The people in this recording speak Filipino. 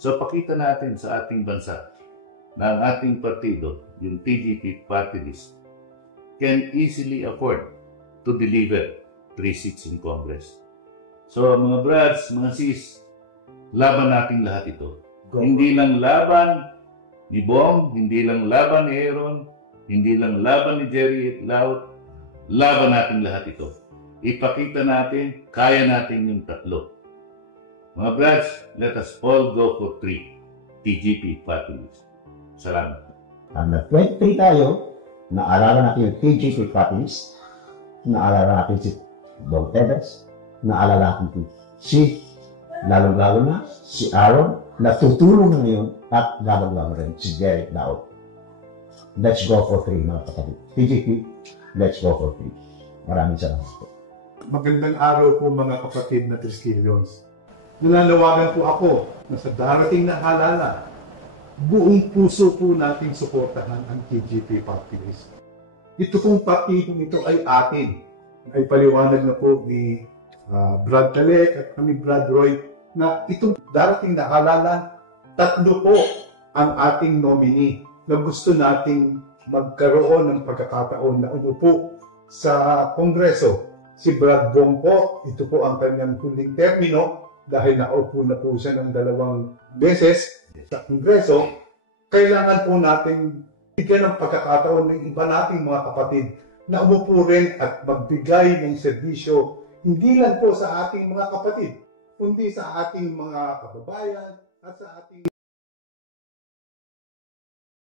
So pakita natin sa ating bansa na ang ating partido, yung TGP Party List, can easily afford to deliver 3 seats in Congress. So mga brads, mga sis, laban natin lahat ito. Hindi lang laban ni Bong, hindi lang laban ni Aaron, hindi lang laban ni Jerry Laut, laban natin lahat ito. Ipakita natin, kaya natin yung tatlo. Mga brads, let us all go for 3 TGP Party List. Salamat. Nag-23 tayo, naalala natin yung TGP Party List, naalala natin si Bong Teves, naalala natin si lalong-lalo na si Aaron, na tutulong na ngayon at lalong-lalo rin si Jerry Laut. Let's go for 3 mga kapatid. TGP, let's go for 3. Maraming salamat po. Magandang araw po mga kapatid na Triskelions. Nalalawagan po ako na sa darating na halala, buong puso po nating suportahan ang TGP Party List. Ito pong partidong ito ay atin. Ay paliwanag na po ni Brad Talek at kami Brad Roy na itong darating na halala, tatlo po ang ating nominee na gusto nating magkaroon ng pagkakataon na umupo sa Kongreso. Si Brad Bong po, ito po ang kanyang huling termino dahil naupo na po siya ng 2 beses sa Kongreso. Kailangan po natin bigyan ng pagkakataon ng iba nating mga kapatid na umupo rin at magbigay ng serbisyo hindi lang po sa ating mga kapatid, kundi sa ating mga kababayan at sa ating